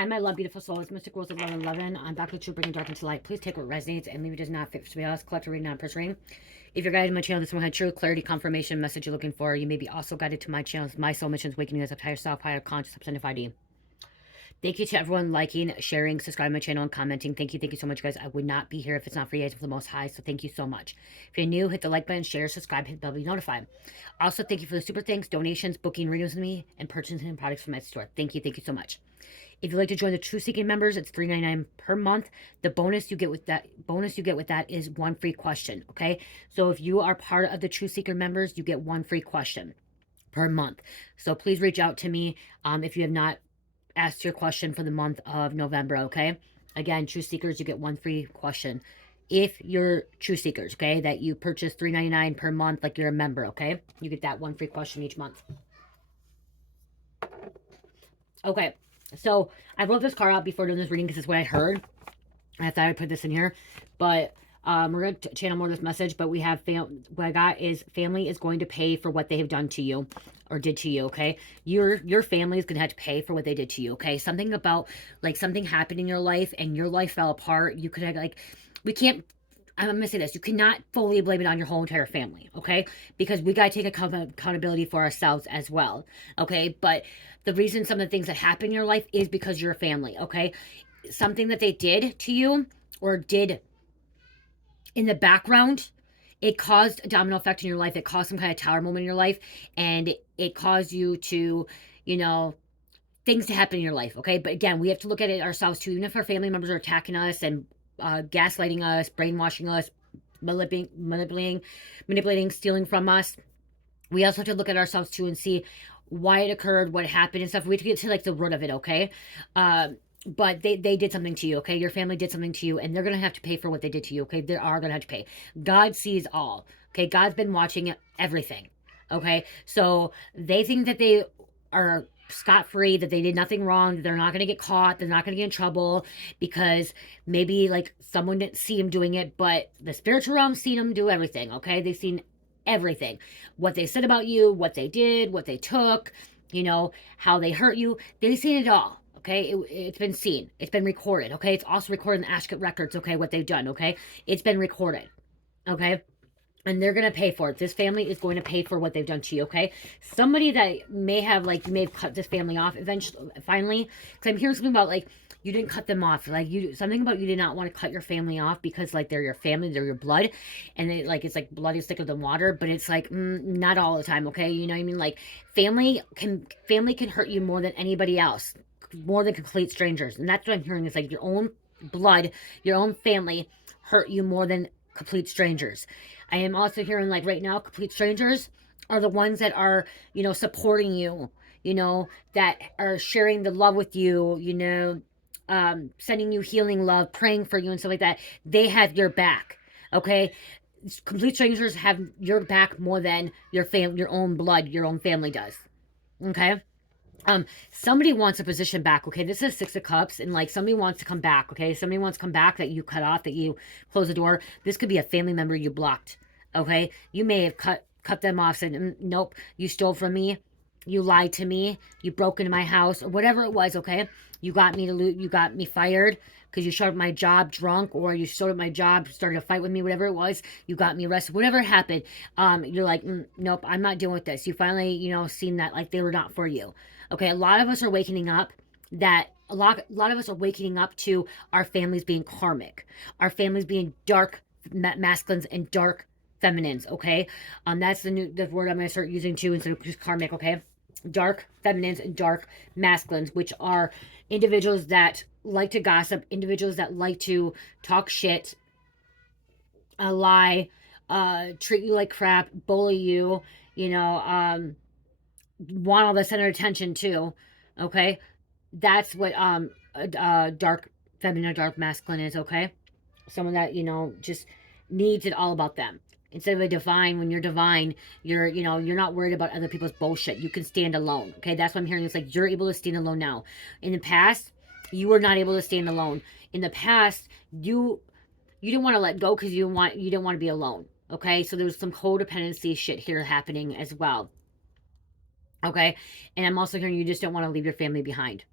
Hi, my love, beautiful soul. It's Mystic Rose of 1111. I'm back with you, bringing dark into light. Please take what resonates and leave it does not fit for somebody else. Collect a reading, not personal reading. If you're guided to my channel, this one had true clarity, confirmation, message you're looking for. You may be also guided to my channel. My soul missions, awakening as a higher self, higher conscious, identified ID. Thank you to everyone liking, sharing, subscribing to my channel, and commenting. Thank you so much, guys. I would not be here if it's not for you guys for the Most High, so thank you so much. If you're new, hit the like button, share, subscribe, hit the bell to be notified. Also, thank you for the super thanks, donations, booking readings with me, and purchasing products from my store. Thank you so much. If you'd like to join the True Seeking members, it's $3.99 per month. The bonus you get with that is one free question. Okay, so if you are part of the True Seeker members, you get one free question per month. So please reach out to me if you have not asked your question for the month of November. Okay, again, True Seekers, you get one free question if you're True Seekers. Okay, that you purchase $3.99 per month, like you're a member. Okay, you get that one free question each month. Okay. So I wrote this card out before doing this reading because it's what I heard. I thought I'd put this in here. But we're going to channel more of this message. But we have, what I got is family is going to pay for what they have done to you or did to you, okay? Your family is going to have to pay for what they did to you, okay? Something about, like, something happened in your life and your life fell apart. You could have, like, we can't, I'm going to say this. You cannot fully blame it on your whole entire family, okay? Because we got to take accountability for ourselves as well, okay? But the reason some of the things that happen in your life is because you're a family, okay? Something that they did to you or did in the background, it caused a domino effect in your life. It caused some kind of tower moment in your life. And it caused you to, you know, things to happen in your life, okay? But again, we have to look at it ourselves too. Even if our family members are attacking us and gaslighting us, brainwashing us, manipulating, stealing from us, we also have to look at ourselves too and see why it occurred, what happened and stuff. We have to get to like the root of it, okay? But they did something to you, okay? Your family did something to you, and they're going to have to pay for what they did to you, okay? They are going to have to pay. God sees all, okay? God's been watching everything, okay? So they think that they are scot-free, that they did nothing wrong, that they're not going to get caught, they're not going to get in trouble because maybe like someone didn't see him doing it, but the spiritual realm seen him do everything, okay? They've seen everything. What they said about you, what they did, what they took, you know, how they hurt you. They've seen it all, okay? It's been seen. It's been recorded, okay? It's also recorded in the Akashic Records, okay, what they've done, okay? It's been recorded, okay? And they're going to pay for it. This family is going to pay for what they've done to you, okay? Somebody that may have, like, you may have cut this family off eventually, finally. Because I'm hearing something about, like, you didn't cut them off. Like, something about you did not want to cut your family off because, like, they're your family, they're your blood. And they, like, it's like blood is thicker than water. But it's, like, not all the time, okay? You know what I mean? Like, family can hurt you more than anybody else. More than complete strangers. And that's what I'm hearing is, like, your own blood, your own family hurt you more than complete strangers. I am also hearing, like, right now, complete strangers are the ones that are, you know, supporting you, you know, that are sharing the love with you, you know, sending you healing love, praying for you and stuff like that. They have your back, okay? Complete strangers have your back more than your own blood, your own family does, okay? Somebody wants a position back, okay? This is Six of Cups, and, like, somebody wants to come back, okay? Somebody wants to come back that you cut off, that you close the door. This could be a family member you blocked, okay? You may have cut them off, said, nope, you stole from me, you lied to me, you broke into my house, or whatever it was, okay? You got me fired because you showed up my job drunk, or you showed up my job, started a fight with me, whatever it was, you got me arrested, whatever happened. You're like, nope, I'm not dealing with this. You finally, you know, seen that, like, they were not for you. Okay, a lot of us are waking up that a lot of us are waking up to our families being karmic, our families being dark masculines and dark feminines, okay? That's the word I'm going to start using too instead of just karmic, okay? Dark feminines and dark masculines, which are individuals that like to gossip, individuals that like to talk shit, lie, treat you like crap, bully you, you know, want all the center attention too, okay? That's what dark feminine, dark masculine is, okay? Someone that, you know, just needs it all about them. Instead of a divine, when you're divine, you're, you know, you're not worried about other people's bullshit. You can stand alone, okay? That's what I'm hearing. It's like you're able to stand alone now. In the past, you were not able to stand alone. In the past, you didn't want to let go because you didn't want to be alone, okay? So there's some codependency shit here happening as well. Okay, and I'm also hearing you just don't want to leave your family behind.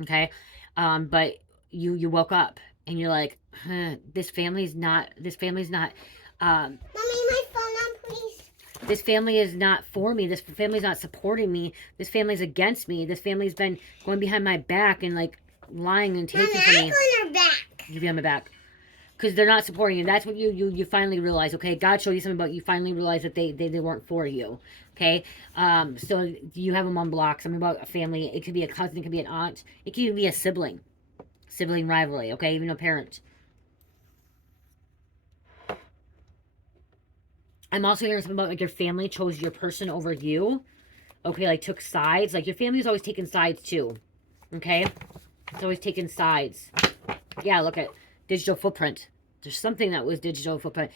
Okay. But you woke up and you're like, huh, this family's not Mommy, my phone on, please. This family is not for me. This family's not supporting me. This family's against me. This family's been going behind my back and like lying and taking from me. I'm on her back. You be on my back. Because they're not supporting you. That's what you finally realize. Okay, God showed you something, but you finally realize that they weren't for you. Okay, so you have them on block. Something about a family. It could be a cousin. It could be an aunt. It could even be a sibling rivalry. Okay, even a parent. I'm also hearing something about like your family chose your person over you. Okay, like took sides. Like your family's always taking sides too. Okay, it's always taking sides. Yeah, look at digital footprint. There's something that was digital footprint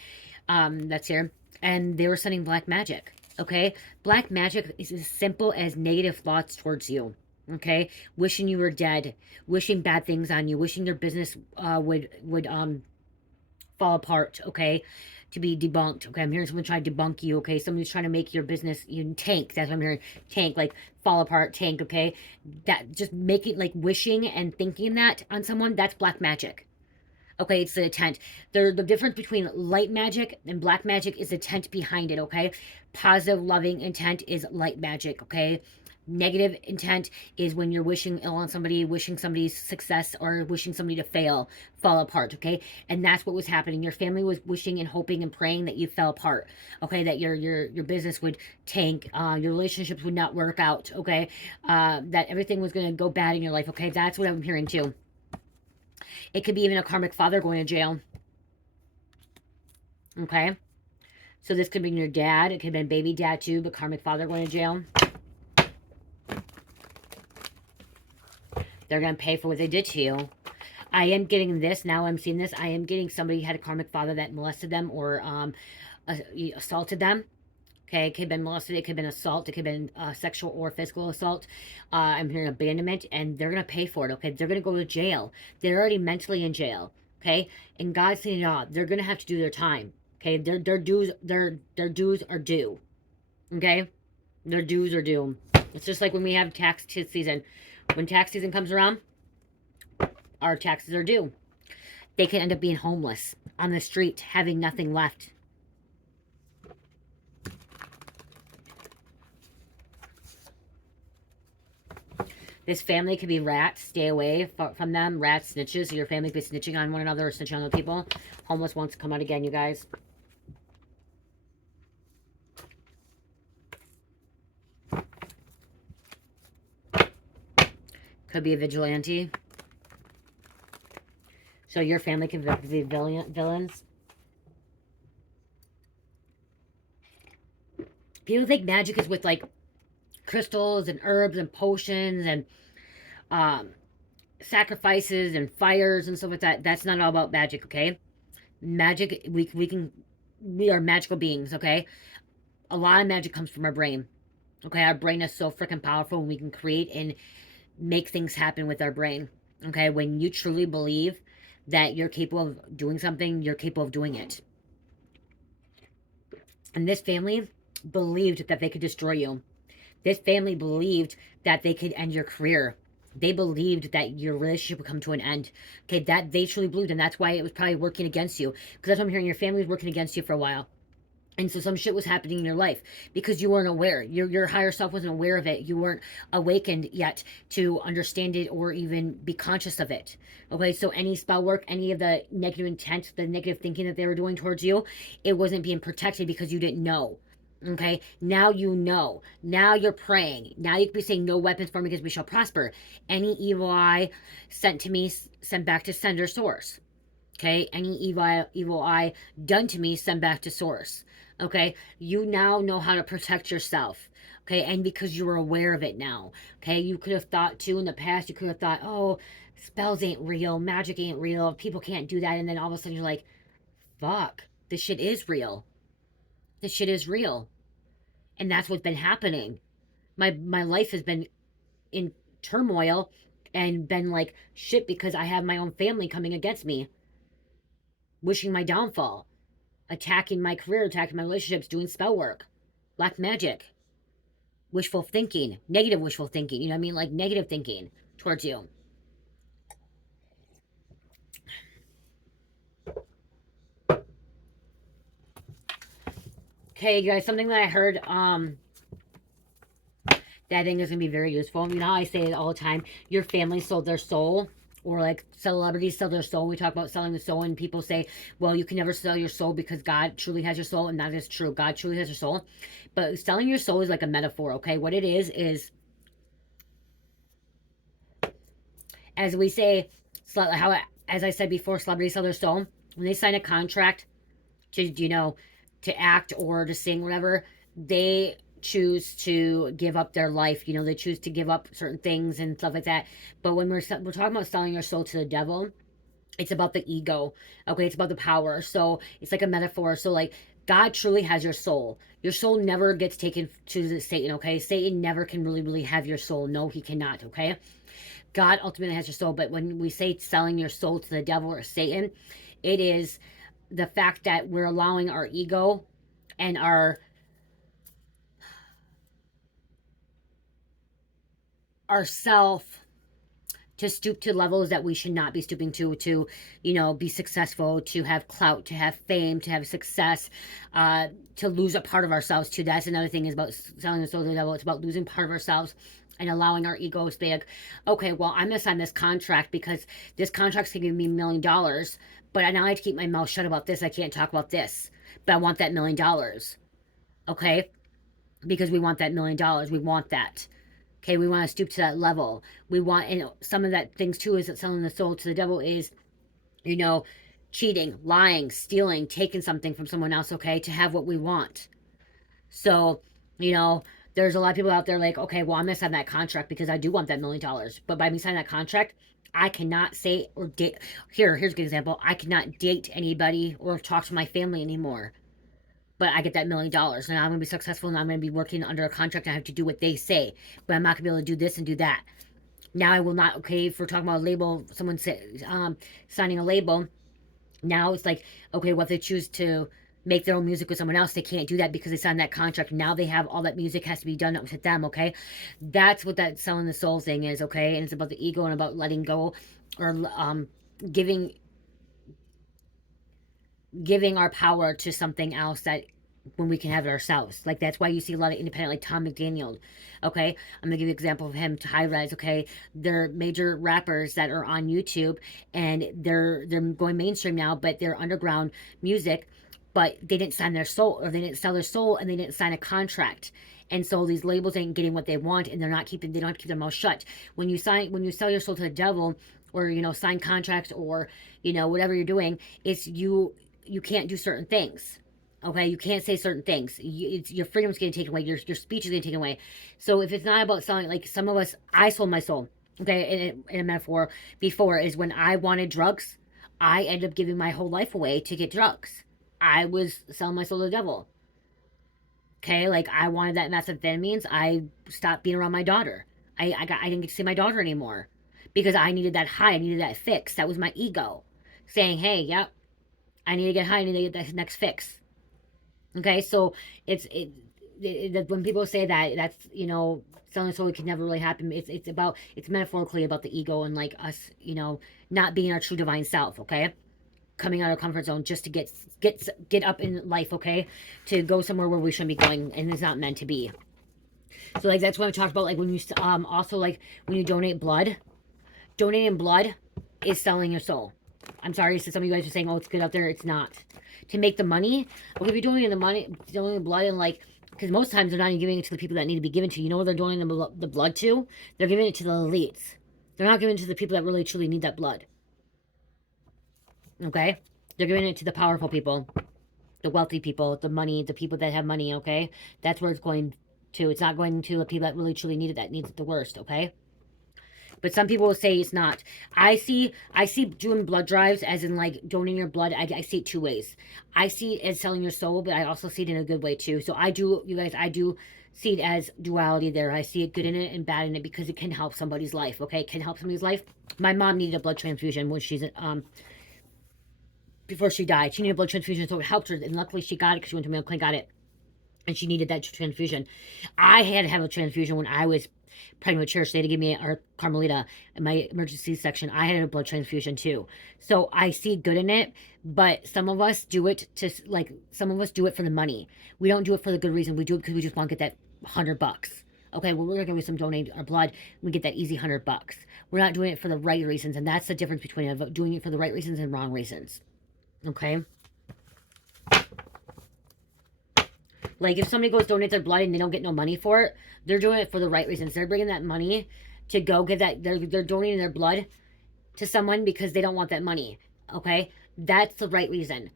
that's here. And they were sending black magic. Okay, black magic is as simple as negative thoughts towards you. Okay, wishing you were dead, wishing bad things on you, wishing your business would fall apart. Okay, to be debunked. Okay, I'm hearing someone try to debunk you. Okay, somebody's trying to make your business you tank. That's what I'm hearing. Tank, like fall apart, tank. Okay, that just making like wishing and thinking that on someone. That's black magic. Okay, it's the intent. The difference between light magic and black magic is the intent behind it, okay? Positive, loving intent is light magic, okay? Negative intent is when you're wishing ill on somebody, wishing somebody's success, or wishing somebody to fail, fall apart, okay? And that's what was happening. Your family was wishing and hoping and praying that you fell apart, okay? That your business would tank, your relationships would not work out, okay? That everything was going to go bad in your life, okay? That's what I'm hearing too. It could be even a karmic father going to jail. Okay? So this could be your dad. It could have been baby dad too, but karmic father going to jail. They're going to pay for what they did to you. I am getting this. Now I'm seeing this. I am getting somebody had a karmic father that molested them or assaulted them. Okay, it could have been molested. It could have been assault. It could have been sexual or physical assault. I'm hearing abandonment, and they're going to pay for it, okay? They're going to go to jail. They're already mentally in jail, okay? And God's saying, they're going to have to do their time, okay? Their dues are due, okay? Their dues are due. It's just like when we have tax season. When tax season comes around, our taxes are due. They can end up being homeless on the street, having nothing left. This family could be rats. Stay away from them. Rats, snitches. Your family could be snitching on one another or snitching on other people. Homeless wants to come out again, you guys. Could be a vigilante. So your family could be villains. People think magic is with like crystals and herbs and potions and sacrifices and fires and stuff like that. That's not all about magic, okay? Magic, we are magical beings, okay? A lot of magic comes from our brain, okay? Our brain is so freaking powerful, and we can create and make things happen with our brain, okay? When you truly believe that you're capable of doing something, you're capable of doing it. And this family believed that they could destroy you. This family believed that they could end your career. They believed that your relationship would come to an end. Okay, that they truly believed, and that's why it was probably working against you. Because that's what I'm hearing. Your family was working against you for a while. And so some shit was happening in your life because you weren't aware. Your higher self wasn't aware of it. You weren't awakened yet to understand it or even be conscious of it. Okay, so any spell work, any of the negative intent, the negative thinking that they were doing towards you, it wasn't being protected because you didn't know. Okay, now you know. Now you're praying. Now you can be saying, no weapons formed against me shall prosper. Any evil eye sent to me, sent back to sender source. Okay, any evil eye done to me, send back to source. Okay, you now know how to protect yourself. Okay, and because you were aware of it now. Okay, you could have thought too in the past, you could have thought, oh, spells ain't real, magic ain't real, people can't do that. And then all of a sudden you're like, fuck, this shit is real. This shit is real. And that's what's been happening. My life has been in turmoil and been like shit because I have my own family coming against me, wishing my downfall, attacking my career, attacking my relationships, doing spell work, black magic, wishful thinking, negative wishful thinking, you know what I mean? Like negative thinking towards you. Okay, you guys, something that I heard, that I think is going to be very useful. You know how I say it all the time, your family sold their soul, or like celebrities sell their soul. We talk about selling the soul, and people say, well, you can never sell your soul because God truly has your soul, and that is true. God truly has your soul. But selling your soul is like a metaphor, okay? What it is, as we say, how, as I said before, celebrities sell their soul. When they sign a contract to, you know, to act or to sing, whatever, they choose to give up their life. You know, they choose to give up certain things and stuff like that. But when we're talking about selling your soul to the devil, it's about the ego. Okay, it's about the power. So it's like a metaphor. So like, God truly has your soul. Your soul never gets taken to the Satan. Okay, Satan never can really have your soul. No, he cannot. Okay, God ultimately has your soul. But when we say selling your soul to the devil or Satan, it is the fact that we're allowing our ego and our self to stoop to levels that we should not be stooping to, you know, be successful, to have clout, to have fame, to have success, to lose a part of ourselves too. That's another thing, is about selling the soul to the devil. It's about losing part of ourselves and allowing our egos to be like, okay, well, I'm gonna sign this contract because this contract's gonna give me $1 million, but now I have to keep my mouth shut about this. I can't talk about this, but I want that $1 million. Okay, because we want that $1 million. We want that. Okay, we want to stoop to that level. We want, and some of that things too is that selling the soul to the devil is, you know, cheating, lying, stealing, taking something from someone else, okay, to have what we want. So, you know, there's a lot of people out there like, okay, well, I'm going to sign that contract because I do want that $1 million. But by me signing that contract, I cannot say or date. Here's a good example. I cannot date anybody or talk to my family anymore, but I get that $1 million. Now I'm going to be successful, and I'm going to be working under a contract. And I have to do what they say, but I'm not going to be able to do this and do that. Now I will not. Okay, if we're talking about a label, someone signing a label. Now it's like, okay, well, if they choose to make their own music with someone else, they can't do that because they signed that contract. Now they have all that music has to be done with them. Okay, that's what that selling the soul thing is. Okay, and it's about the ego and about letting go, or giving our power to something else, that when we can have it ourselves. Like, that's why you see a lot of independent, like Tom McDaniel. Okay, I'm gonna give you an example of him, to High Res. Okay, they're major rappers that are on YouTube, and they're going mainstream now, but they're underground music. But they didn't sign their soul, or they didn't sell their soul, and they didn't sign a contract. And so these labels ain't getting what they want, and they don't have to keep their mouth shut. When you sell your soul to the devil, or, you know, sign contracts, or, you know, whatever you're doing, it's you can't do certain things. Okay, you can't say certain things. Your freedom's getting taken away. Your speech is getting taken away. So if it's not about selling, like some of us, I sold my soul. Okay, in a metaphor before, is when I wanted drugs, I ended up giving my whole life away to get drugs. I was selling my soul to the devil. Okay, like I wanted that methamphetamines. I stopped being around my daughter. I didn't get to see my daughter anymore because I needed that high. I needed that fix. That was my ego saying, "Hey, yep, I need to get high. I need to get that next fix." Okay, so when people say that, that's, you know, selling soul can never really happen. It's metaphorically about the ego and like us, you know, not being our true divine self. Okay, coming out of our comfort zone just to get up in life. Okay, to go somewhere where we shouldn't be going, and it's not meant to be. So like that's what I talked about. Like when you also like when you donate blood, donating blood is selling your soul. I'm sorry, so some of you guys are saying, "Oh, it's good out there." It's not. To make the money, well, if you're donating the money, donating the blood, and like, because most times they're not even giving it to the people that need to be given to. You know what they're donating the blood to? They're giving it to the elites. They're not giving it to the people that really truly need that blood. Okay, they're giving it to the powerful people, the wealthy people, the money, the people that have money. Okay, that's where it's going to. It's not going to the people that really truly need it, that needs it the worst. Okay. But some people will say it's not. I see doing blood drives as in like donating your blood. I see it two ways. I see it as selling your soul, but I also see it in a good way too. So I do, you guys, I do see it as duality there. I see it good in it and bad in it because it can help somebody's life. Okay, it can help somebody's life. My mom needed a blood transfusion when she's before she died. She needed a blood transfusion, so it helped her, and luckily she got it because she went to Mayo Clinic, got it, and she needed that transfusion. I had to have a transfusion when I was pregnant with Church. They had to give me, or Carmelita, in my emergency section. I had a blood transfusion too. So I see good in it, but some of us do it to, like, some of us do it for the money. We don't do it for the good reason. We do it because we just want to get that $100. Okay, well, we're going to give some donate our blood. We get that easy $100. We're not doing it for the right reasons, and that's the difference between doing it for the right reasons and wrong reasons. Okay? Like, if somebody goes donate their blood and they don't get no money for it, they're doing it for the right reasons. They're bringing that money to go get that. They're donating their blood to someone because they don't want that money. Okay? That's the right reason.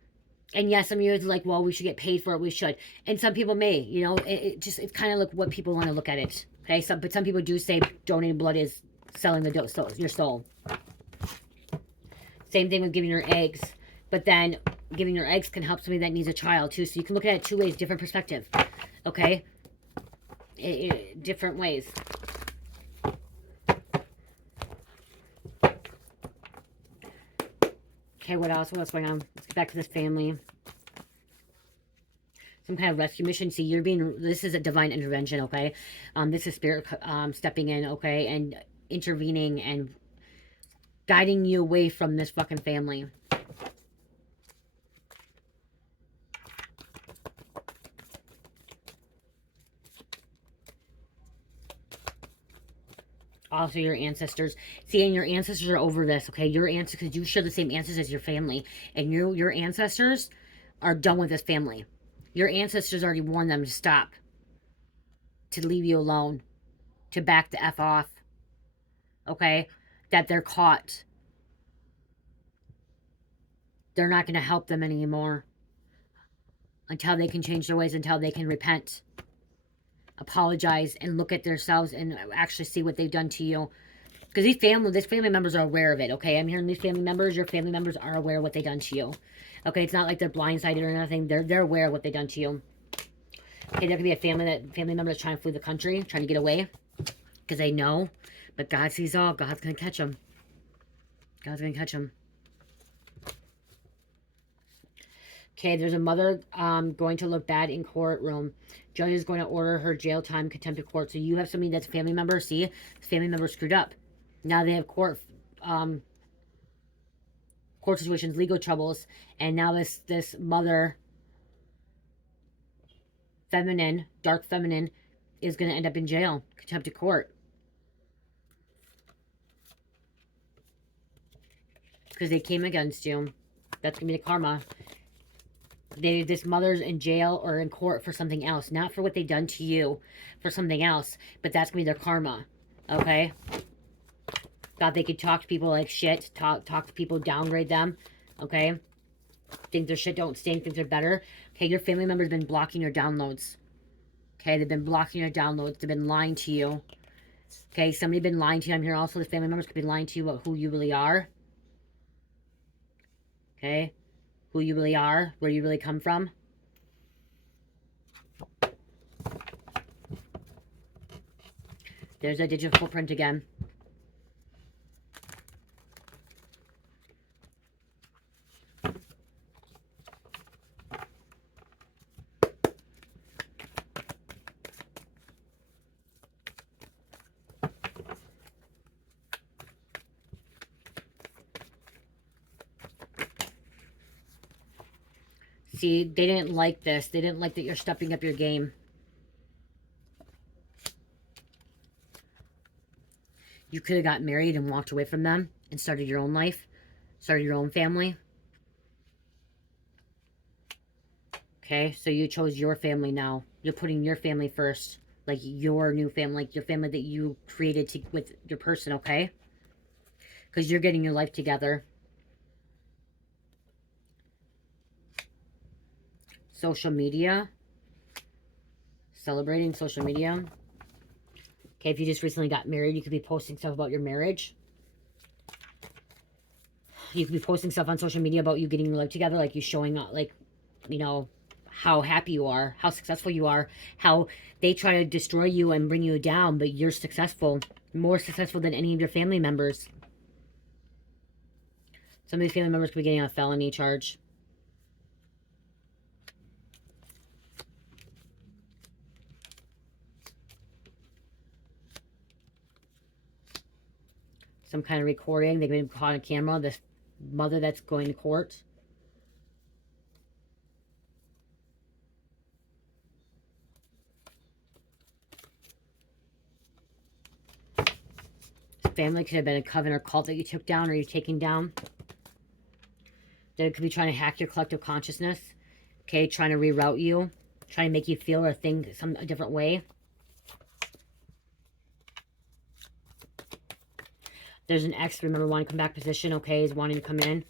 And yes, some of you are like, well, we should get paid for it. We should. And some people may, you know, it's kind of like what people want to look at it. Okay? But some people do say donating blood is selling your soul. Same thing with giving your eggs. But then giving your eggs can help somebody that needs a child too. So you can look at it 2 ways, different perspective. Okay? Different ways. Okay, what else? What else going on? Let's get back to this family. Some kind of rescue mission. See, this is a divine intervention, okay? This is spirit stepping in, okay? And intervening and guiding you away from this fucking family. Also, your ancestors. See, and your ancestors are over this, okay? Your ancestors, because you share the same ancestors as your family. And your ancestors are done with this family. Your ancestors already warned them to stop. To leave you alone. To back the F off. Okay? That they're caught. They're not going to help them anymore. Until they can change their ways. Until they can repent. Apologize and look at themselves and actually see what they've done to you. Because these family members are aware of it, okay? I'm hearing these family members, your family members are aware of what they've done to you. Okay, it's not like they're blindsided or nothing. They're aware of what they've done to you. Okay, there could be a family member that's trying to flee the country, trying to get away. Because they know. But God sees all. God's going to catch them. God's going to catch them. Okay, there's a mother going to look bad in courtroom. Judge is going to order her jail time, contempt of court. So you have somebody that's a family member. See, this family member screwed up. Now they have court situations, legal troubles, and now this mother, feminine, dark feminine, is going to end up in jail, contempt of court, because they came against you. That's going to be the karma. This mother's in jail or in court for something else. Not for what they've done to you. For something else. But that's going to be their karma. Okay? Thought they could talk to people like shit. Talk to people, downgrade them. Okay? Think their shit don't stink. Think they're better. Okay, your family member's been blocking your downloads. Okay, they've been blocking your downloads. They've been lying to you. Okay, somebody's been lying to you. I'm here also. The family members could be lying to you about who you really are. Okay? Who you really are, where you really come from. There's a digital footprint again. See, they didn't like this. They didn't like that you're stepping up your game. You could have got married and walked away from them and started your own life. Started your own family. Okay, so you chose your family now. You're putting your family first. Like your new family. Like your family that you created with your person, okay? Because you're getting your life together. Social media. Celebrating social media. Okay, if you just recently got married, you could be posting stuff about your marriage. You could be posting stuff on social media about you getting your life together, like you showing up, like, you know, how happy you are, how successful you are, how they try to destroy you and bring you down, but you're successful, more successful than any of your family members. Some of these family members could be getting a felony charge. Some kind of recording. They've been caught on camera. This mother that's going to court. Family could have been a coven or cult that you took down or you're taking down. They could be trying to hack your collective consciousness. Okay, trying to reroute you. Trying to make you feel or think a different way. There's an ex, remember, wanting to come back position. Okay, is wanting to come in.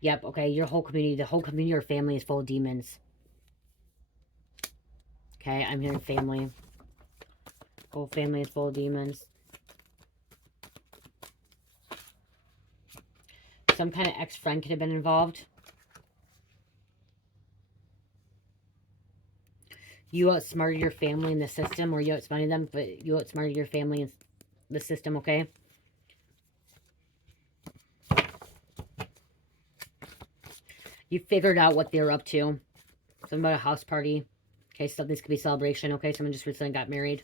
Yep, okay, your whole community, the whole community or family is full of demons. Okay, I'm hearing family. Whole family is full of demons. Some kind of ex-friend could have been involved. You outsmarted your family in the system, or you outsmarted them, but you outsmarted your family in the system, okay? You figured out what they're up to. Something about a house party. Okay, so this could be celebration, okay? Someone just recently got married.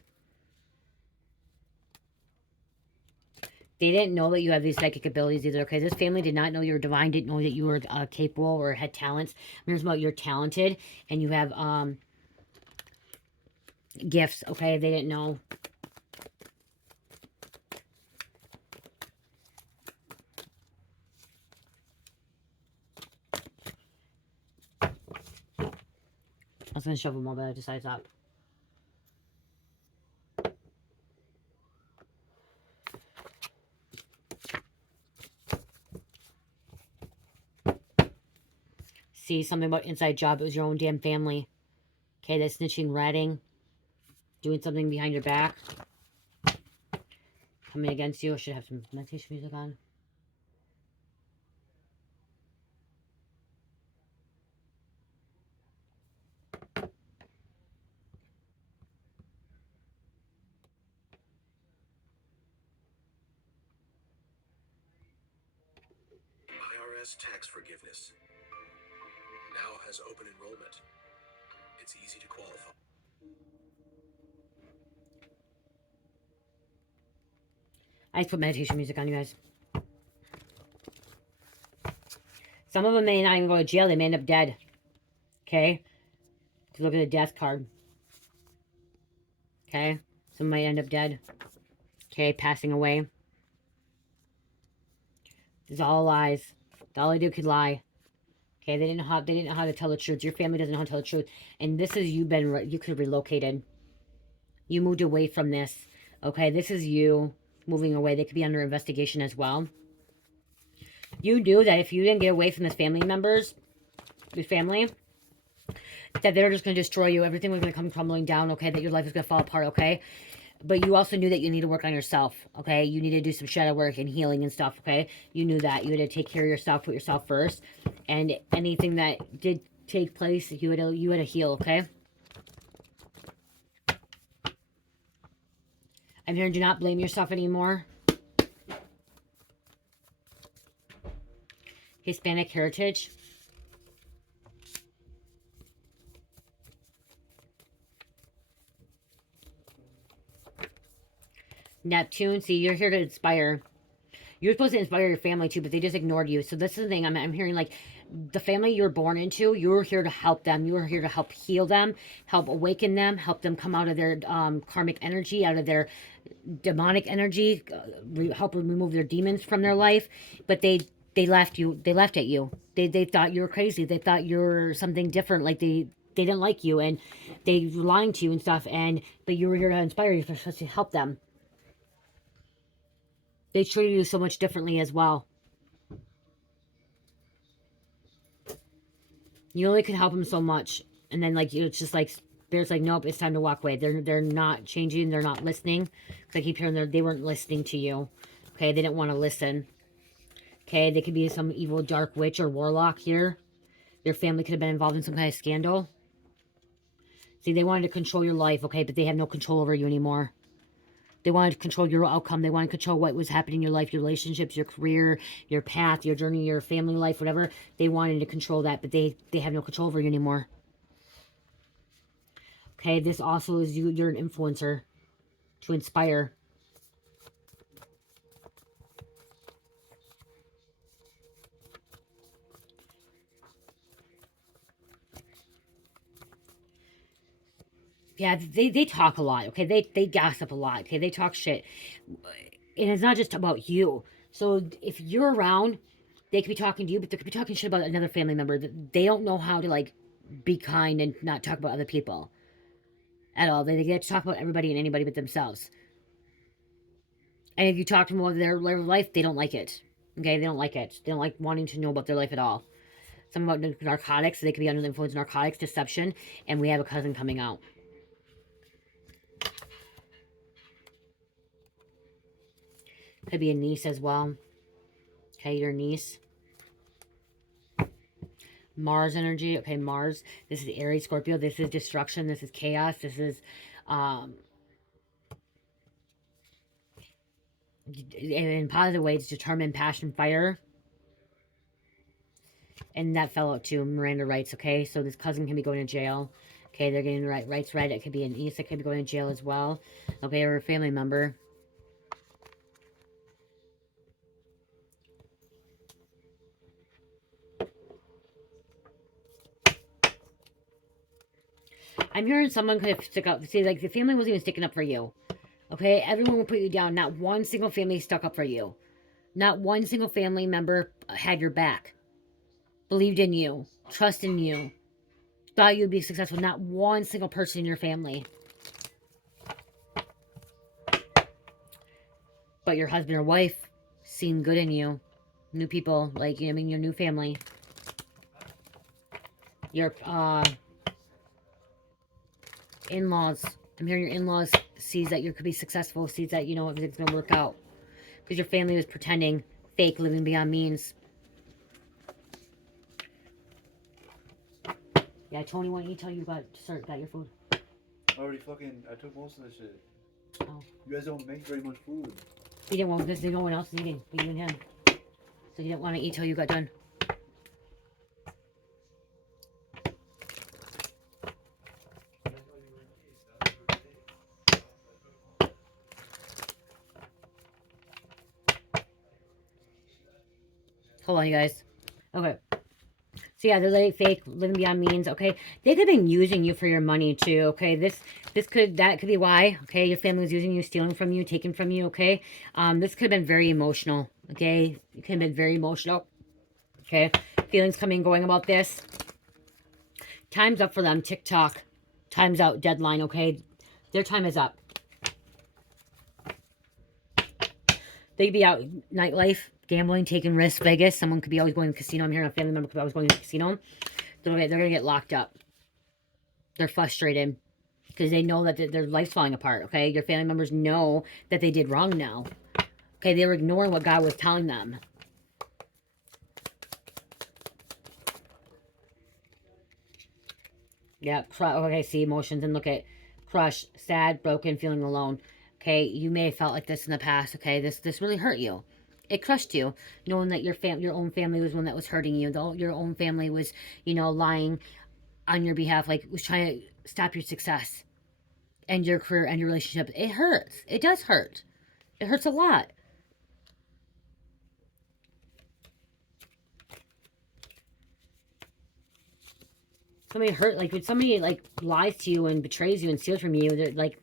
They didn't know that you have these psychic abilities either, okay? This family did not know you were divine, didn't know that you were capable or had talents. Here's about you're talented and you have gifts, okay? They didn't know. I was going to shovel more, but I decided to stop. See, something about inside job. It was your own damn family. Okay, that's snitching, ratting, doing something behind your back. Coming against you. I should have some meditation music on. IRS tax forgiveness now has open enrollment. It's easy to qualify. I just put meditation music on, you guys. Some of them may not even go to jail. They may end up dead. Okay? Look at the death card. Okay? Some might end up dead. Okay? Passing away. It's all lies. All they do could lie. Okay? They didn't know how to tell the truth. Your family doesn't know how to tell the truth. And this is you could have relocated. You moved away from this. Okay? This is you moving away. They could be under investigation as well. You knew that if you didn't get away from this family members, your family, that they're just going to destroy you. Everything was going to come crumbling down, okay? That your life is going to fall apart, okay? But you also knew that you need to work on yourself, okay? You need to do some shadow work and healing and stuff, okay? You knew that. You had to take care of yourself, put yourself first. And anything that did take place, you had to heal, okay? I'm hearing do not blame yourself anymore. Hispanic heritage. Neptune, see, you're here to inspire. You're supposed to inspire your family too, but they just ignored you. So this is the thing I'm hearing, like, the family you were born into, you were here to help them. You were here to help heal them, help awaken them, help them come out of their karmic energy, out of their demonic energy, help remove their demons from their life. But they left you. They left at you. They thought you were crazy. They thought you were something different. Like they didn't like you, and they were lying to you and stuff. But you were here to inspire you, to help them. They treated you so much differently as well. You only could help them so much. And then, like, it's just like, Spirit's like, nope, it's time to walk away. They're not changing. They're not listening. Because I keep hearing they weren't listening to you. Okay, they didn't want to listen. Okay, they could be some evil dark witch or warlock here. Your family could have been involved in some kind of scandal. See, they wanted to control your life, okay, but they have no control over you anymore. They wanted to control your outcome. They wanted to control what was happening in your life, your relationships, your career, your path, your journey, your family life, whatever. They wanted to control that, but they have no control over you anymore. Okay, this also is you're an influencer to inspire. Yeah, they talk a lot, okay? They gossip a lot, okay? They talk shit. And it's not just about you. So if you're around, they could be talking to you, but they could be talking shit about another family member. They don't know how to, like, be kind and not talk about other people at all. They get to talk about everybody and anybody but themselves. And if you talk to them about their life, they don't like it. Okay, they don't like it. They don't like wanting to know about their life at all. Some about narcotics, so they could be under the influence of narcotics, deception, and we have a cousin coming out. Could be a niece as well. Okay, your niece. Mars energy. Okay, Mars. This is Aries, Scorpio. This is destruction. This is chaos. This is in positive ways, determined, passion, fire. And that fell out too. Miranda rights. Okay, so this cousin can be going to jail. Okay, they're getting the rights right. It could be an niece. It could be going to jail as well. Okay, or a family member. I'm hearing someone could stick up. See, like, the family wasn't even sticking up for you. Okay, everyone will put you down. Not one single family stuck up for you. Not one single family member had your back. Believed in you. Trust in you. Thought you'd be successful. Not one single person in your family. But your husband or wife seen good in you. New people, like, I mean, your new family. Your in-laws. I'm hearing your in-laws sees that you could be successful, sees that, you know, everything's going to work out. Because your family was pretending, fake, living beyond means. Yeah, Tony, why don't you tell you got your food? I took most of the shit. Oh. You guys don't make very much food. He didn't want, because no one else is eating, but you and him. So you didn't want to eat till you got done. Hold on, you guys. Okay. So yeah, they're like fake, living beyond means, okay? They could have been using you for your money too, okay? That could be why, okay? Your family was using you, stealing from you, taking from you, okay? This could have been very emotional, okay? It could have been very emotional, okay? Feelings coming and going about this. Time's up for them, TikTok. Time's out, deadline, okay? Their time is up. They could be out, nightlife, gambling, taking risks, Vegas. Someone could be always going to the casino. I'm hearing a family member could be always going to the casino. They're going to get locked up. They're frustrated because they know that their life's falling apart, okay? Your family members know that they did wrong now. Okay, they were ignoring what God was telling them. Yeah, okay, see emotions and look at crush, sad, broken, feeling alone. Okay, you may have felt like this in the past, okay? This really hurt you. It crushed you, knowing that your own family was one that was hurting you. Your own family was, you know, lying on your behalf, like, was trying to stop your success and your career and your relationship. It hurts. It does hurt. It hurts a lot. Somebody hurt, like, when somebody, like, lies to you and betrays you and steals from you, they're, like,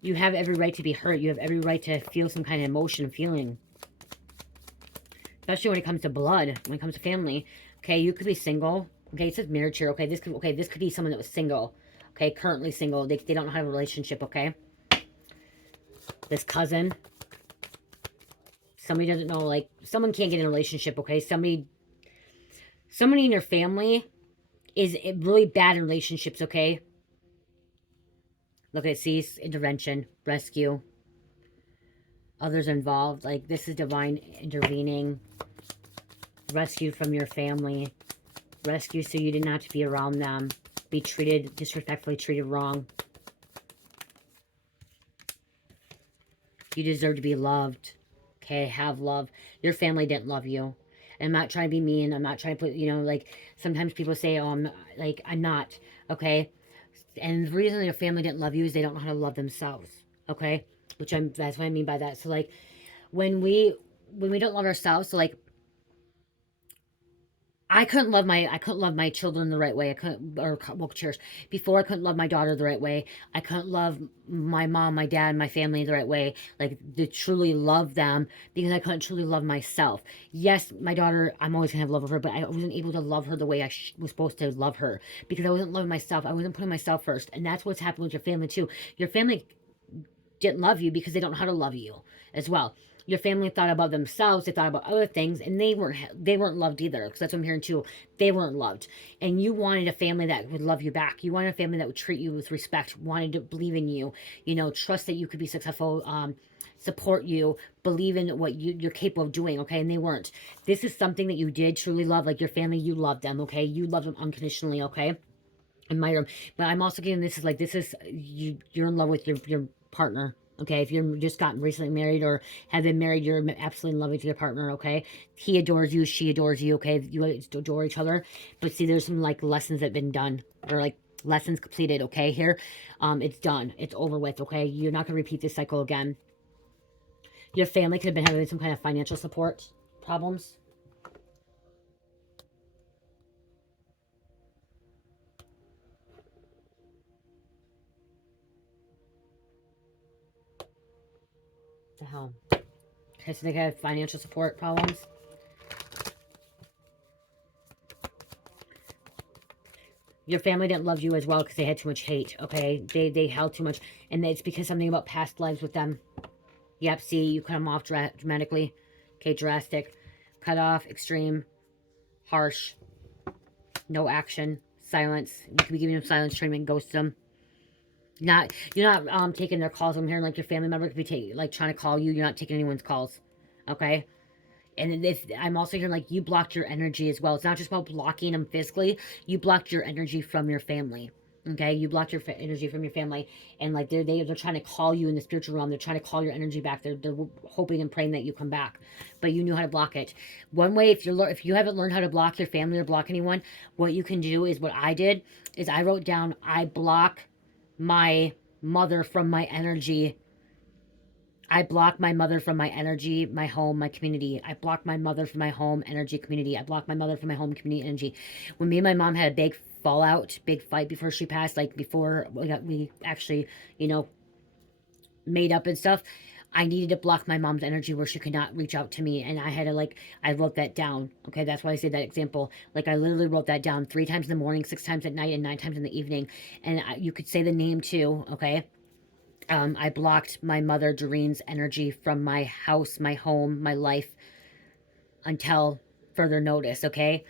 you have every right to be hurt. You have every right to feel some kind of emotion, feeling. Especially when it comes to blood, when it comes to family. Okay, you could be single. Okay, it says marriage here. Okay, this could be someone that was single. Okay, currently single. They don't know how to have a relationship, okay? This cousin. Somebody doesn't know, like, someone can't get in a relationship, okay? Somebody in your family is really bad in relationships, okay? Look at cease, intervention, rescue. Others involved, like, this is divine intervening. Rescue from your family. Rescue so you didn't have to be around them. Be treated, disrespectfully treated wrong. You deserve to be loved. Okay, have love. Your family didn't love you. And I'm not trying to be mean. I'm not trying to put, you know, like, sometimes people say, oh, I'm not, okay? And the reason your family didn't love you is they don't know how to love themselves, okay? That's what I mean by that. So, like, when we don't love ourselves, so, like, I couldn't love my children the right way. I couldn't, or well, cheers. Before I couldn't love my daughter the right way. I couldn't love my mom, my dad, my family the right way. Like to truly love them because I couldn't truly love myself. Yes, my daughter, I'm always gonna have love of her, but I wasn't able to love her the way I was supposed to love her because I wasn't loving myself. I wasn't putting myself first, and that's what's happened with your family too. Your family didn't love you because they don't know how to love you as well. Your family thought about themselves, they thought about other things, and they weren't loved either. Because that's what I'm hearing too. They weren't loved, and you wanted a family that would love you back. You wanted a family that would treat you with respect, wanted to believe in you, trust that you could be successful, support you, believe in what you're capable of doing. Okay, and they weren't. This is something that you did truly love, like your family. You loved them. Okay, you loved them unconditionally. Okay, in my room. But I'm also getting this is you. You're in love with your partner. Okay, if you're just gotten recently married or have been married, you're absolutely in love with your partner. Okay, he adores you, she adores you. Okay, you adore each other. But see, there's some like lessons that have been done or like lessons completed. Okay, here, it's done. It's over with. Okay, you're not gonna repeat this cycle again. Your family could have been having some kind of financial support problems. The hell. Okay, so they could have financial support problems. Your family didn't love you as well because they had too much hate, okay? They held too much, and it's because something about past lives with them. Yep, see, you cut them off dramatically. Okay, drastic. Cut off, extreme, harsh, no action, silence. You could be giving them silence treatment, ghost them. You're not taking their calls. I'm hearing like your family member could be trying to call you. You're not taking anyone's calls, okay? And if I'm also hearing like you blocked your energy as well. It's not just about blocking them physically. You blocked your energy from your family. Okay, you blocked your energy from your family, and like they're trying to call you in the spiritual realm. They're trying to call your energy back. They're hoping and praying that you come back, but you knew how to block it. One way, if you haven't learned how to block your family or block anyone, what you can do is what I did is I wrote down I block my mother from my energy. I block my mother from my energy, my home, my community. I block my mother from my home, energy, community. I block my mother from my home, community, energy. When me and my mom had a big fallout, big fight before she passed, like before we actually, made up and stuff, I needed to block my mom's energy where she could not reach out to me. And I had to I wrote that down. Okay, that's why I say that example. Like I literally wrote that down 3 times in the morning, 6 times at night, and 9 times in the evening. And you could say the name too, okay? I blocked my mother, Doreen's energy from my house, my home, my life until further notice, okay?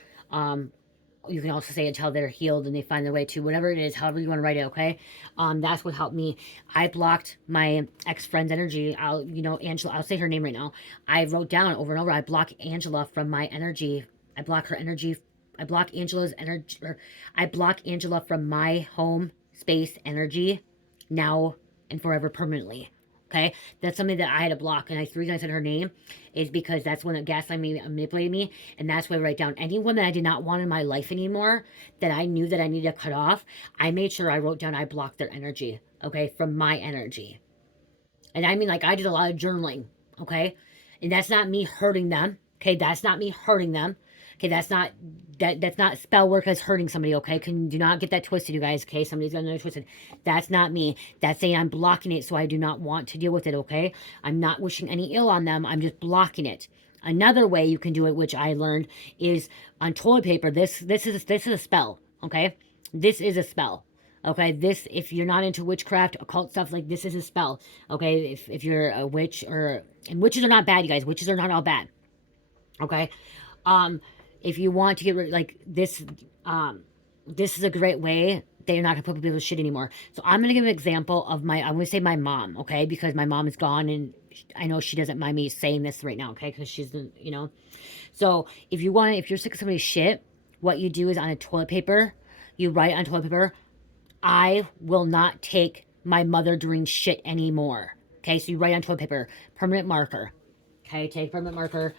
You can also say until they're healed and they find their way to whatever it is, however you want to write it, okay? That's what helped me. I blocked my ex-friend's energy. Angela, I'll say her name right now. I wrote down over and over, I block Angela from my energy. I block her energy. I block Angela's energy, or I block Angela from my home space energy now and forever permanently. Okay, that's something that I had to block, and the reason I said her name is because that's when it gaslighted me, manipulated me, and that's why I write down anyone that I did not want in my life anymore, that I knew that I needed to cut off. I made sure I wrote down I blocked their energy, okay, from my energy, and I mean I did a lot of journaling, okay, and that's not me hurting them, okay, that's not me hurting them. Okay, that's not spell work as hurting somebody, okay? Do not get that twisted, you guys, okay? Somebody's got another twisted. That's not me. That's saying I'm blocking it so I do not want to deal with it, okay? I'm not wishing any ill on them. I'm just blocking it. Another way you can do it, which I learned, is on toilet paper. This is a spell, okay? This is a spell. Okay, if you're not into witchcraft, occult stuff, like this is a spell. Okay, if you're a witch and witches are not bad, you guys. Witches are not all bad. Okay, if you want to get rid this is a great way that you're not gonna put people's shit anymore. So I'm gonna give an example of I'm gonna say my mom, okay, because my mom is gone and I know she doesn't mind me saying this right now, okay, because she's so if you're sick of somebody's shit, what you do is on a toilet paper, you write on toilet paper, I will not take my mother doing shit anymore. Okay, so you write on toilet paper, permanent marker. Okay, take permanent marker,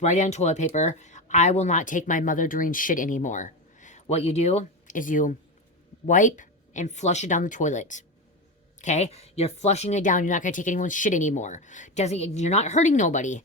write it on toilet paper. I will not take my mother doing shit anymore. What you do is you wipe and flush it down the toilet. Okay, you're flushing it down. You're not gonna take anyone's shit anymore. You're not hurting nobody.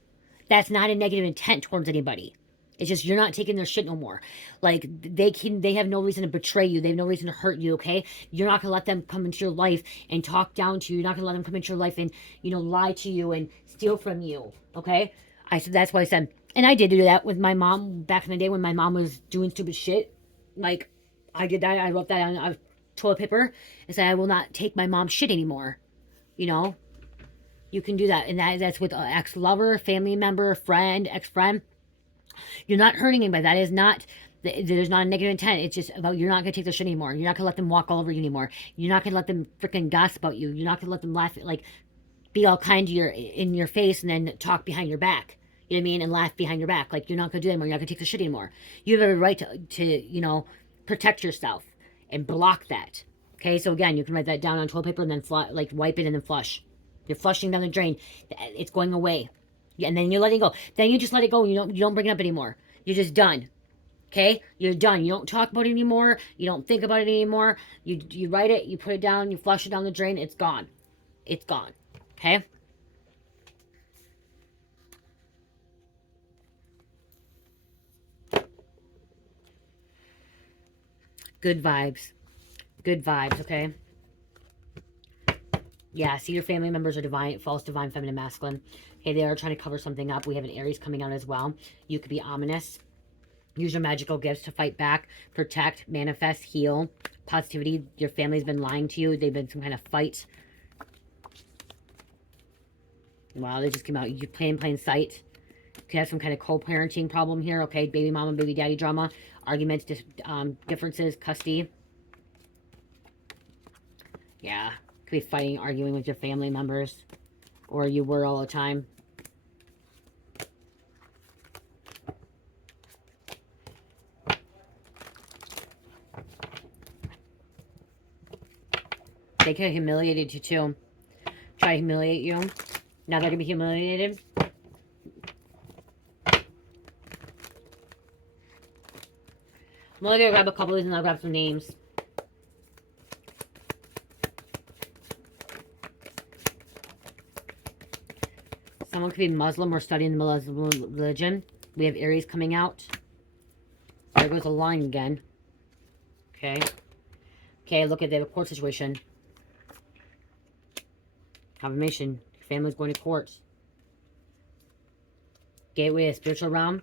That's not a negative intent towards anybody. It's just you're not taking their shit no more. Like they have no reason to betray you. They have no reason to hurt you, okay? You're not gonna let them come into your life and talk down to you. You're not gonna let them come into your life and, you know, lie to you and steal from you, okay? I said that's why I said, and I did do that with my mom back in the day when my mom was doing stupid shit. Like, I did that. I wrote that on a toilet paper and said I will not take my mom's shit anymore. You know, you can do that, and that's with an ex-lover, family member, friend, ex-friend. You're not hurting anybody. That is not, there's not a negative intent. It's just about you're not going to take their shit anymore. You're not going to let them walk all over you anymore. You're not going to let them freaking gossip about you. You're not going to let them laugh, like, be all kind to in your face and then talk behind your back. You know what I mean? And laugh behind your back. Like, you're not going to do that anymore. You're not going to take the shit anymore. You have a right to, you know, protect yourself and block that. Okay? So, again, you can write that down on toilet paper and then, like, wipe it and then flush. You're flushing down the drain. It's going away. And then you're letting go. Then you just let it go. You don't bring it up anymore. You're just done. Okay? You're done. You don't talk about it anymore. You don't think about it anymore. You write it, you put it down, you flush it down the drain. It's gone. It's gone. Okay? Good vibes. Good vibes, okay? Yeah, see, your family members are divine, false, divine, feminine, masculine. Okay, they are trying to cover something up. We have an Aries coming out as well. You could be ominous. Use your magical gifts to fight back, protect, manifest, heal. Positivity. Your family's been lying to you. They've been some kind of fight. Wow, they just came out. You play in plain sight. Could have some kind of co-parenting problem here. Okay, baby mama, baby daddy drama. Arguments, differences, custody. Yeah. Could be fighting, arguing with your family members. Or you were all the time. They could have humiliated you too. Try to humiliate you. Now they're going to be humiliated. I'm only going to grab a couple of these and I'll grab some names. Someone could be Muslim or studying the Muslim religion. We have Aries coming out. There goes a line again. Okay. Okay, look at the court situation. Confirmation. Family's going to court. Gateway of spiritual realm.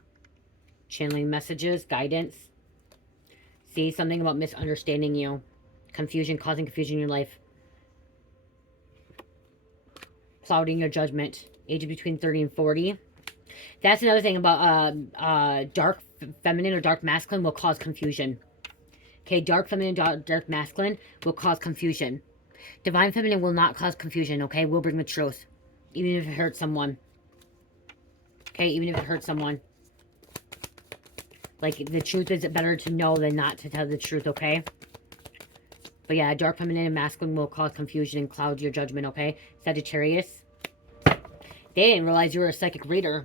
Channeling messages. Guidance. See, something about misunderstanding you. Confusion, causing confusion in your life. Clouding your judgment. Age between 30 and 40. That's another thing about dark feminine or dark masculine will cause confusion. Okay, dark feminine, dark masculine will cause confusion. Divine feminine will not cause confusion, okay? Will bring the truth. Even if it hurts someone. Okay, even if it hurts someone. Like, the truth is better to know than not to tell the truth, okay? But yeah, dark feminine and masculine will cause confusion and cloud your judgment, okay? Sagittarius. They didn't realize you were a psychic reader.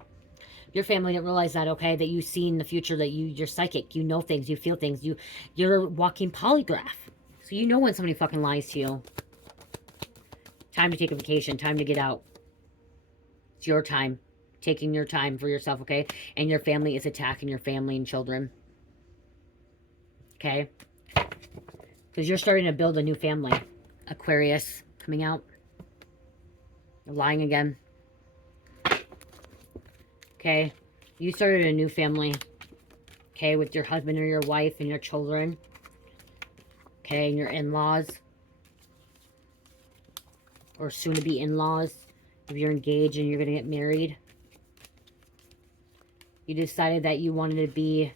Your family didn't realize that, okay? That you see in the future that you're psychic. You know things. You feel things. You're a walking polygraph. So you know when somebody fucking lies to you. Time to take a vacation. Time to get out. It's your time. Taking your time for yourself, okay? And your family is attacking your family and children. Okay? Because you're starting to build a new family. Aquarius coming out. You're lying again. Okay? You started a new family. Okay? With your husband or your wife and your children. Okay? And your in-laws. Or soon-to-be in-laws. If you're engaged and you're going to get married. You decided that you wanted to be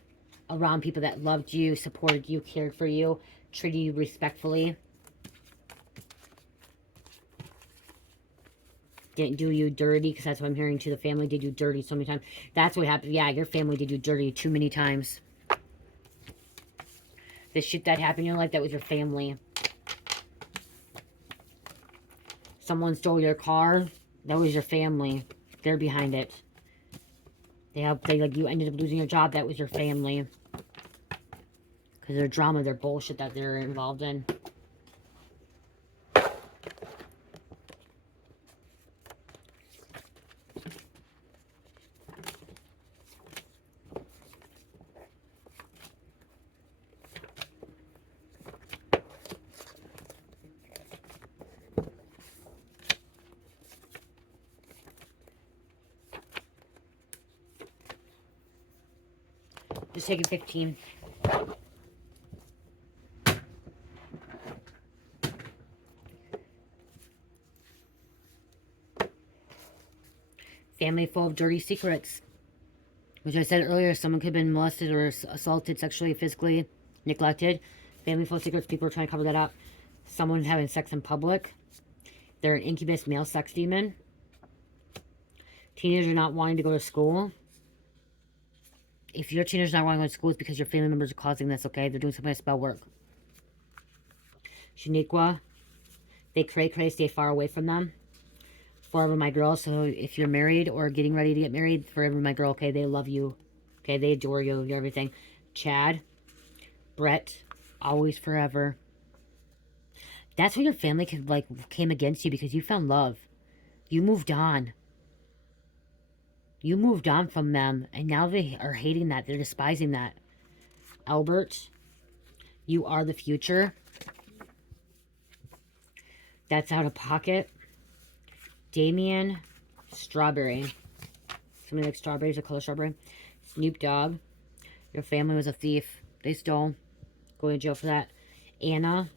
around people that loved you, supported you, cared for you, treated you respectfully. Didn't do you dirty, because that's what I'm hearing too. The family did you dirty so many times. That's what happened. Yeah, your family did you dirty too many times. The shit that happened in your life, that was your family. Someone stole your car, that was your family. They're behind it. You ended up losing your job, that was your family. Because their drama, their bullshit that they're involved in. Just taking 15. Family full of dirty secrets. Which I said earlier, someone could have been molested or assaulted sexually, physically, neglected. Family full of secrets, people are trying to cover that up. Someone having sex in public. They're an incubus male sex demon. Teenagers not wanting to go to school. If your teenager's not wanting to go to school, it's because your family members are causing this, okay? They're doing some kind of spell work. Shaniqua. They cray, stay far away from them. Forever my girl. So if you're married or getting ready to get married, forever my girl, okay? They love you. Okay, they adore you. You're everything. Chad. Brett. Always forever. That's when your family could, like, came against you because you found love. You moved on. You moved on from them, and now they are hating that. They're despising that. Albert, you are the future. That's out of pocket. Damien, strawberry. Somebody likes strawberries or color strawberry. Snoop Dogg, your family was a thief. They stole. Going to jail for that. Anna,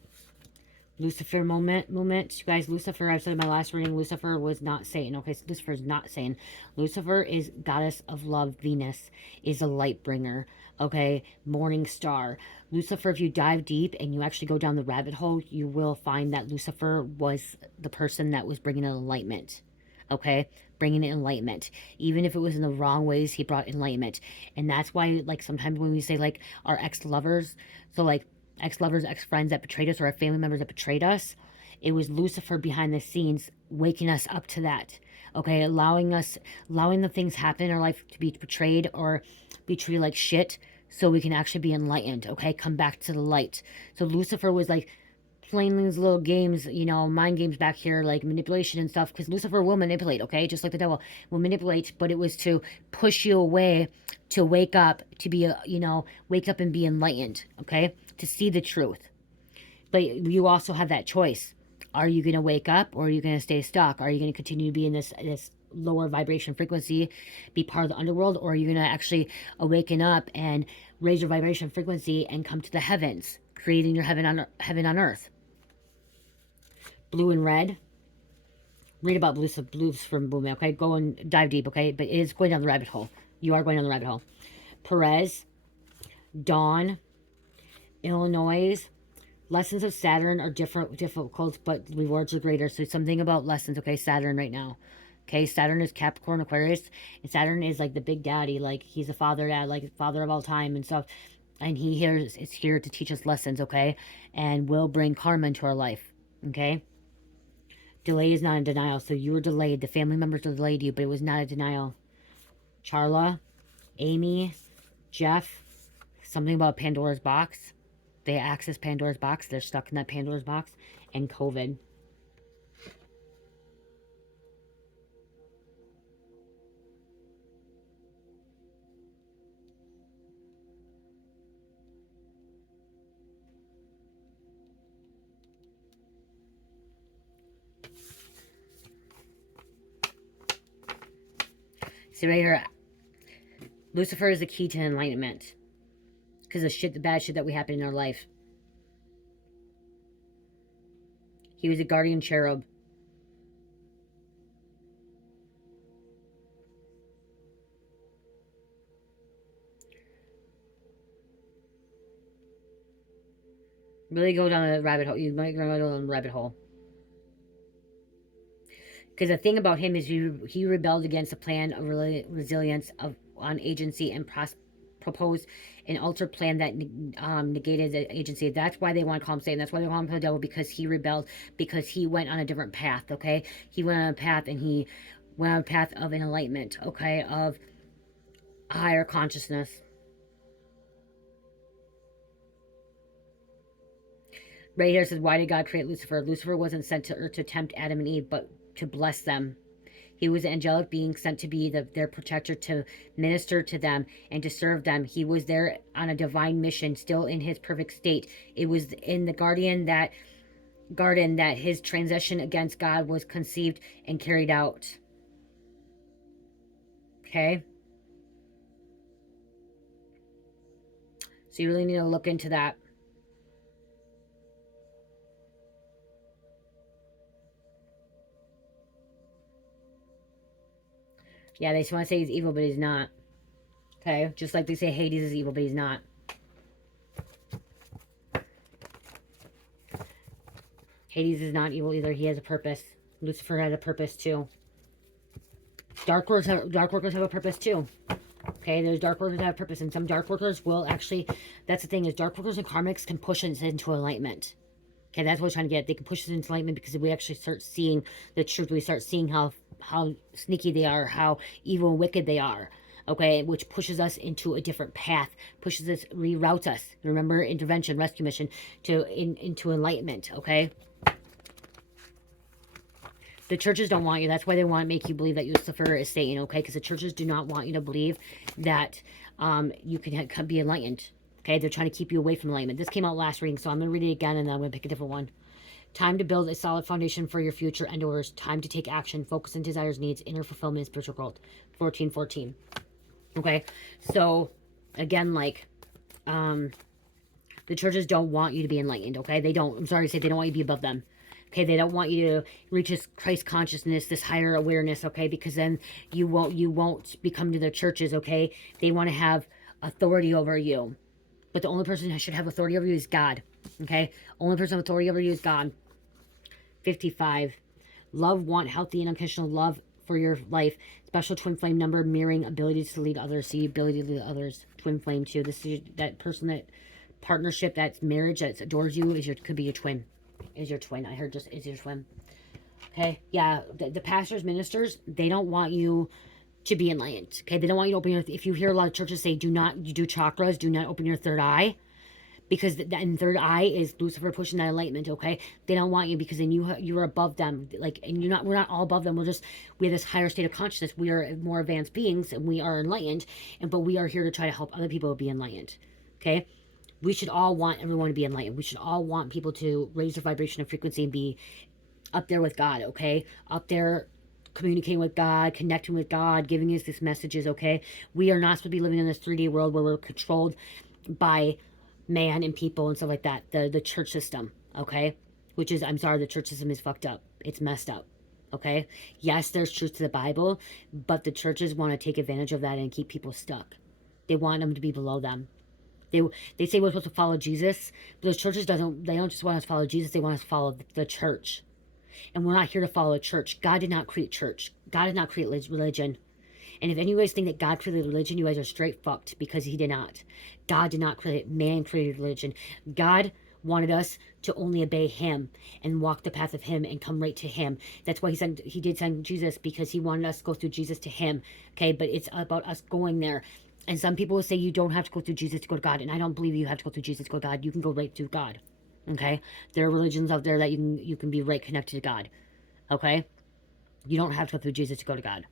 Lucifer moment. You guys, Lucifer, I've said in my last reading, Lucifer was not Satan. Okay, so Lucifer is not Satan. Lucifer is goddess of love. Venus is a light bringer. Okay, morning star. Lucifer, if you dive deep and you actually go down the rabbit hole, you will find that Lucifer was the person that was bringing enlightenment. Okay, bringing enlightenment. Even if it was in the wrong ways, he brought enlightenment. And that's why, like, sometimes when we say, like, our ex-lovers, so, like, ex-lovers, ex-friends that betrayed us, or our family members that betrayed us, it was Lucifer behind the scenes waking us up to that. Okay, allowing the things happen in our life to be betrayed or be treated like shit so we can actually be enlightened. Okay, come back to the light. So Lucifer was like playing these little games, you know, mind games back here, like manipulation and stuff, because Lucifer will manipulate, okay? Just like the devil will manipulate, but it was to push you away, to wake up, to be, you know, wake up and be enlightened, okay? To see the truth. But you also have that choice. Are you going to wake up, or are you going to stay stuck? Are you going to continue to be in this lower vibration frequency, be part of the underworld, or are you going to actually awaken up and raise your vibration frequency and come to the heavens, creating your heaven on earth? Blue and red. Read about blues from Boom, okay? Go and dive deep, okay? But it is going down the rabbit hole. You are going down the rabbit hole. Perez, Dawn, Illinois. Lessons of Saturn are difficult, but rewards are greater. So something about lessons, okay? Saturn right now. Okay, Saturn is Capricorn, Aquarius. And Saturn is like the big daddy. Like, he's a father, dad, like father of all time and stuff. And he is here to teach us lessons, okay? And will bring karma into our life, okay? Delay is not a denial. So you were delayed. The family members delayed you, but it was not a denial. Charla, Amy, Jeff, something about Pandora's box. They access Pandora's box. They're stuck in that Pandora's box. And COVID. See right here, Lucifer is the key to enlightenment. Because the bad shit that we happen in our life. He was a guardian cherub. Really go down the rabbit hole. You might go down the rabbit hole. Because the thing about him is he rebelled against the plan of resilience on agency and proposed an altered plan that negated the agency. That's why they want to call him Satan. That's why they call him the devil, because he rebelled, because he went on a different path, okay? He went on a path, and he went on a path of an enlightenment, okay? Of a higher consciousness. Right here it says, why did God create Lucifer? Lucifer wasn't sent to earth to tempt Adam and Eve, but to bless them. He was an angelic being sent to be their protector, to minister to them and to serve them. He was there on a divine mission, still in his perfect state. It was in the garden that his transition against God was conceived and carried out. Okay? So you really need to look into that. Yeah, they just want to say he's evil, but he's not. Okay? Just like they say Hades is evil, but he's not. Hades is not evil either. He has a purpose. Lucifer has a purpose too. Dark workers have a purpose too. Okay, there's dark workers that have purpose, and some dark workers will actually, that's the thing, is dark workers and karmics can push us into enlightenment. Okay, that's what we're trying to get. They can push us into enlightenment because we actually start seeing the truth. We start seeing how sneaky they are, how evil and wicked they are. Okay, which pushes us into a different path, pushes us, reroutes us. Remember, intervention, rescue mission, into enlightenment. Okay. The churches don't want you. That's why they want to make you believe that Lucifer is Satan, okay? Because the churches do not want you to believe that you can be enlightened, okay? They're trying to keep you away from enlightenment. This came out last reading, so I'm going to read it again, and then I'm going to pick a different one. Time to build a solid foundation for your future endeavors. Time to take action. Focus on desires, needs, inner fulfillment, spiritual growth. 14:14. Okay? So, again, like, the churches don't want you to be enlightened, okay? They don't. I'm sorry to say they don't want you to be above them. Okay, they don't want you to reach this Christ consciousness, this higher awareness, okay? Because then you won't become to their churches, okay? They want to have authority over you. But the only person who should have authority over you is God, okay? Only person with authority over you is God. 55. Love, want, healthy, and unconditional love for your life. Special twin flame number, mirroring ability to lead others. See, ability to lead others. Twin flame too. This is that person, that partnership, that's marriage, that adores you, could be your twin. Is your twin. I heard just is your twin. Okay, yeah, the pastors, ministers, they don't want you to be enlightened. Okay, they don't want you to open your, if you hear a lot of churches say do do chakras, do not open your third eye, because that third eye is Lucifer pushing that enlightenment. Okay, they don't want you, because then you're above them, like, and we're not all above them. We have this higher state of consciousness. We are more advanced beings, and we are enlightened, but we are here to try to help other people be enlightened. Okay. We should all want everyone to be enlightened. We should all want people to raise their vibration and frequency and be up there with God, okay? Up there communicating with God, connecting with God, giving us these messages, okay? We are not supposed to be living in this 3D world where we're controlled by man and people and stuff like that. The church system, okay? Which is, I'm sorry, the church system is fucked up. It's messed up, okay? Yes, there's truth to the Bible, but the churches want to take advantage of that and keep people stuck. They want them to be below them. They say we're supposed to follow Jesus, but those churches they don't just want us to follow Jesus, they want us to follow the church. And we're not here to follow a church. God did not create church. God did not create religion. And if anybody's think that God created religion, you guys are straight fucked, because he did not. God did not create, man created religion. God wanted us to only obey him and walk the path of him and come right to him. That's why he did send Jesus, because he wanted us to go through Jesus to him. Okay, but it's about us going there. And some people will say you don't have to go through Jesus to go to God. And I don't believe you have to go through Jesus to go to God. You can go right through God. Okay? There are religions out there that you can be right connected to God. Okay? You don't have to go through Jesus to go to God.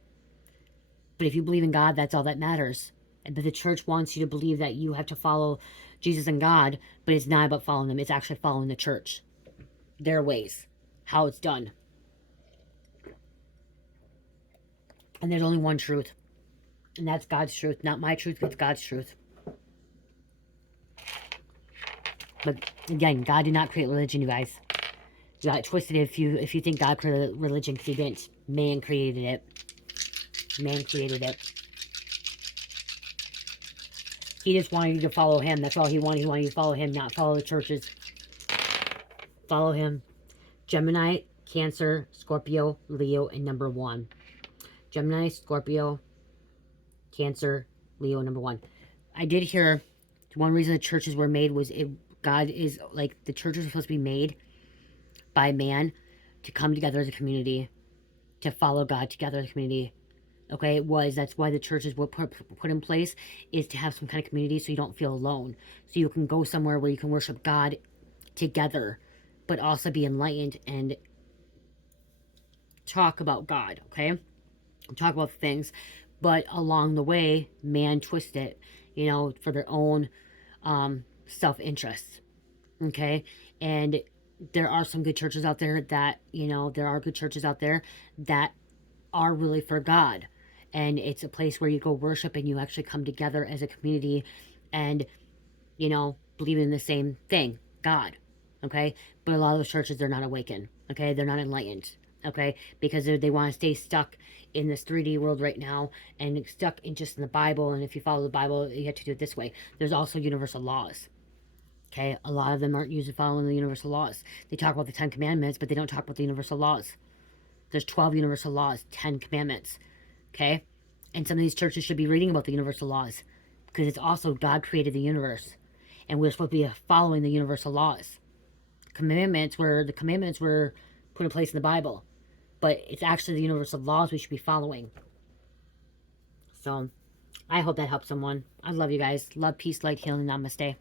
But if you believe in God, that's all that matters. But the church wants you to believe that you have to follow Jesus and God, but it's not about following them. It's actually following the church. Their ways. How it's done. And there's only one truth. And that's God's truth. Not my truth, it's God's truth. But again, God did not create religion, you guys. You got it twisted if you think God created religion, because he didn't. Man created it. Man created it. He just wanted you to follow him. That's all he wanted. He wanted you to follow him, not follow the churches. Follow him. Gemini, Cancer, Scorpio, Leo, and number 1. Gemini, Scorpio, Cancer, Leo, number 1. I did hear one reason the churches were made was God is like, the churches are supposed to be made by man to come together as a community, to follow God together as a community. Okay, that's why the churches were put in place, is to have some kind of community so you don't feel alone. So you can go somewhere where you can worship God together, but also be enlightened and talk about God, okay? Talk about things. But along the way, man twists it, for their own self-interest, okay? And there are some good churches out there that, there are good churches out there that are really for God. And it's a place where you go worship and you actually come together as a community and, you know, believing in the same thing, God, okay? But a lot of those churches, they're not awakened, okay? They're not enlightened, okay? Because they want to stay stuck in this 3D world right now and stuck in just in the Bible. And if you follow the Bible, you have to do it this way. There's also universal laws, okay? A lot of them aren't usually following the universal laws. They talk about the 10 commandments, but they don't talk about the universal laws. There's 12 universal laws, 10 commandments, okay? And some of these churches should be reading about the universal laws because it's also God created the universe. And we're supposed to be following the universal laws. The commandments were put in place in the Bible. But it's actually the universal laws we should be following. So, I hope that helps someone. I love you guys. Love, peace, light, healing. Namaste.